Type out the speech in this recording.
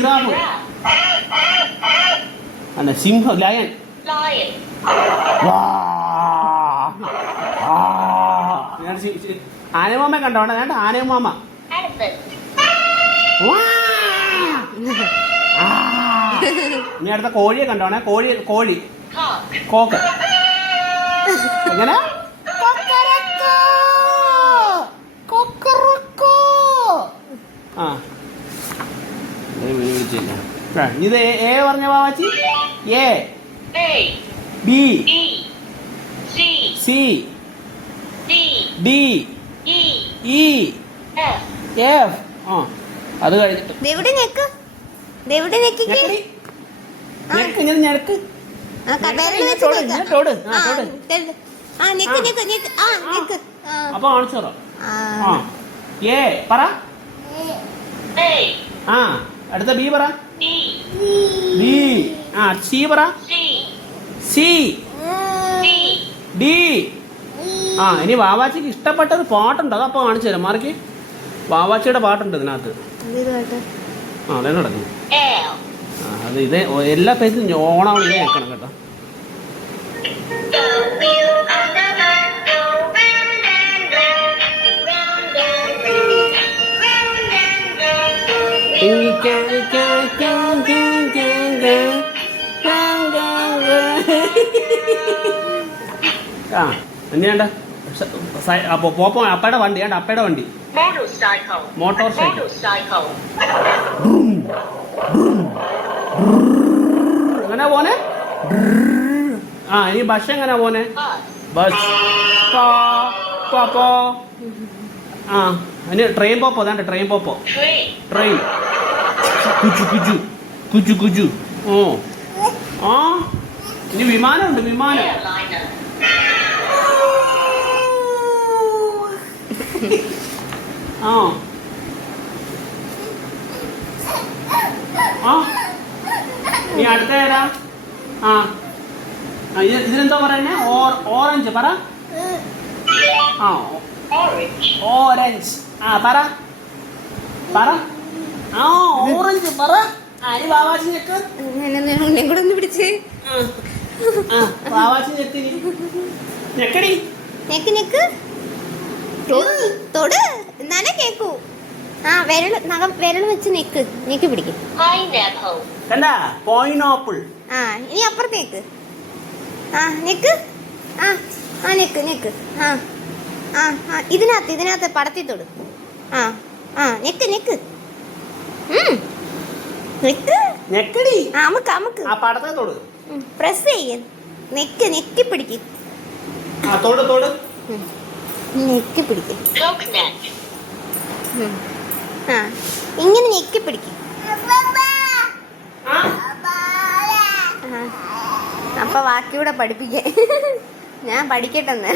Giraffe. അല്ല സിംഹം, lion. ആനമാമ കണ്ടോ? വേണ്ട ആനമാമ. ഇനി അടുത്ത കോഴിയെ കണ്ടോണേ. കോഴി കോക്ക്. എങ്ങനെ? ആ ഇത് എ പറഞ്ഞ വാവാച്ചി. A B C D E F. ആ അത് കഴിഞ്ഞിട്ട് ഞെക്ക്. അപ്പൊ കാണിച്ചോ. ആ എ പറ. ആ അടുത്ത ബി പറ. ബി. ആ സി പറ. C D. ആ ഇനി വാവാച്ചിക്ക് ഇഷ്ടപ്പെട്ടത് പാട്ടുണ്ട്. അതപ്പോൾ കാണിച്ചു തരാം. മാർക്ക് വാവാച്ചിയുടെ പാട്ടുണ്ട് ഇതിനകത്ത്. ആ അതെ നടക്കുന്നു. ആ അത് ഇത് എല്ലാ പേജും ഓണാവണം. ഇതേ വെക്കണം കേട്ടോ. ആ എന്നെയാണ്ട പോപ്പോ അപ്പയുടെ വണ്ടി. ഏണ്ട അപ്പയുടെ വണ്ടി. Motor cycle. എങ്ങനെ പോനെ? ആ ഇനി ബസ് എങ്ങനെ പോനെ? ബസ്. ആ ഇനി ട്രെയിൻ പോപ്പോ. അതാണ്ട് ട്രെയിൻ പോപ്പോ. ട്രെയിൻ. കുജു. ഓ ആ ഇനി വിമാനമുണ്ട്. വിമാനം. ആ ആ നീ അടുത്ത ഏതാ? ആ ഇതിനെന്താ പറയുന്നേ? ഓറഞ്ച് പറ. ആ ഓറഞ്ച്. ആ പറ. ആ ഓറഞ്ച് പറ. അരി വാവാച്ചി ഞെക്ക്. കൂടെ ഒന്ന് പിടിച്ച്. വാവാച്ചി ഞെക്ക്. ഞെക്കടി. ഞെക്ക് തൊട് എന്നാലേ കേക്കൂ. ആ വിരൽ വെച്ച് ഞെക്ക് പിടിക്കും. കണ്ടാ പൈനാപ്പിൾ. ആ ഇനി അപ്പുറത്തേക്ക്. ആ ഞെക്ക്. ആ ഞെക്ക്. ആ ഇതിനകത്ത് പടത്തി തൊട്. ആ ഞെക്ക്. ഞെക്കടി. അമുക്ക് ആ പടത്തെ തൊട്. പ്രസ് ചെയ്യ. ഞെക്കി പിടിക്കും. ആ തൊട്. ഞെക്കി പിടിക്കും. ആ ഇങ്ങനെ ഞെക്കി പിടിക്കും. അപ്പൊ ബാക്കിയൂടെ പഠിപ്പിക്കാൻ ഞാൻ പഠിക്കട്ടെന്ന്.